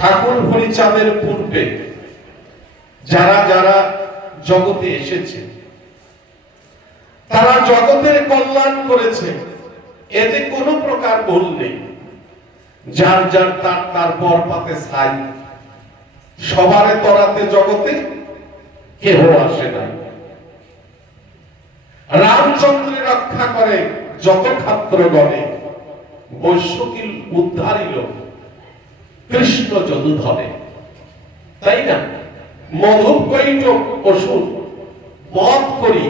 ঠাকুর হরিচাঁদের পূর্বে যারা যারা জগতে এসেছে তারা জগতের কল্যাণ করেছে, এতে কোনো প্রকার ভুল নেই। যার যার তার তার পর পাতে ছাই, সবারে তরাতে জগতে কেহ আসে না। রামচন্দ্রের রক্ষা করে যত খাত্রগণে, বৈশ্যকিল উদ্ধারিল কৃষ্ণ যদু ধরে। তাই না? মধুকৈট অসুর বধ করি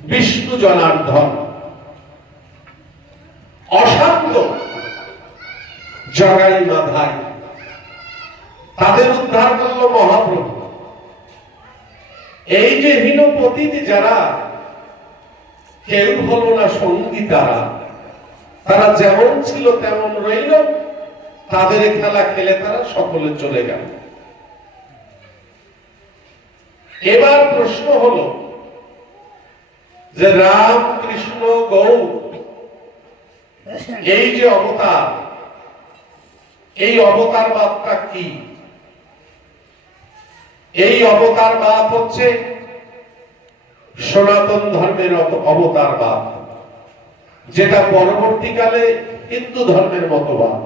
বিষ্ণু জনার্দন, অশান্ত জগাই মাধাই, তাদের উদ্ধার করল মহাপ্রভু। এই যে হীনপতিতে যারা কেউ হলো না সঙ্গী, তারা যেমন ছিল তেমন রইল, তাদের খেলা খেলে তারা সকলে চলে গেল। এবার প্রশ্ন হলো যে রাম কৃষ্ণ গৌর এই যে অবতার, এই অবতারবাদটা কি? এই অবতারবাদ হচ্ছে সনাতন ধর্মের অবতারবাদ, যেটা পরবর্তীকালে হিন্দু ধর্মের মতবাদ।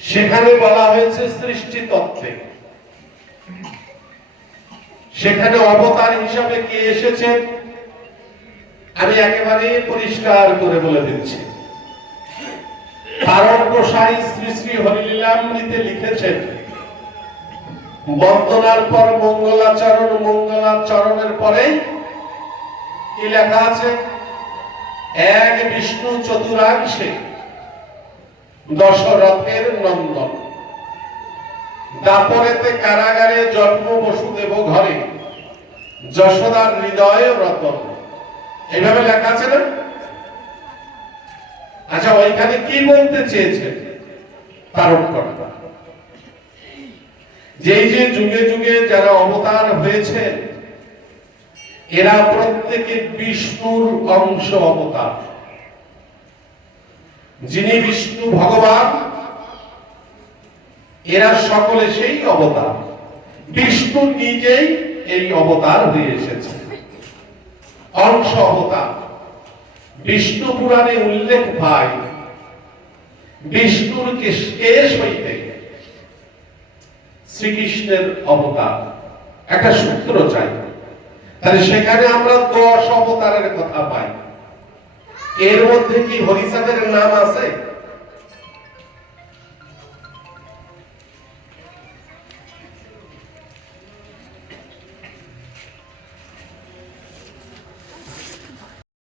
সেখানে বলা হয়েছে সৃষ্টি তত্ত্বে, সেখানে অবতার হিসাবে কে এসেছে আমি একেবারে পরিষ্কার করে বলে দিচ্ছি। কারণ গোসাই শ্রী শ্রী হরিলীলামৃতে লিখেছেন, বন্দনার পর মঙ্গলাচরণ, মঙ্গলাচরণের পরে কি লেখা আছে? এক বিষ্ণু চতুরাংশে দশরথের নন্দন, দাপরেতে কারাগারে জন্ম বসুদেব ঘরে, যশোদার হৃদয় রতন। এইভাবে লেখা আছে না? আচ্ছা, ওইখানে কি বলতে চেয়েছে তারককর্তা? যে যুগে যুগে যারা অবতার হয়েছে এরা প্রত্যেকে বিষ্ণুর অংশ অবতার। যিনি বিষ্ণু ভগবান, এরা সকলে সেই অবতার। বিষ্ণু নিজেই এই অবতার হয়ে এসেছে, অংশ অবতার। বিষ্ণু পুরাণে উল্লেখ পাই, বিষ্ণুর কেশ হইতে শ্রীকৃষ্ণের অবতার। একটা সূত্র চাই, তাহলে সেখানে আমরা 10 অবতারের কথা পাই। এর মধ্যে কি হরিচাঁদের নাম আছে?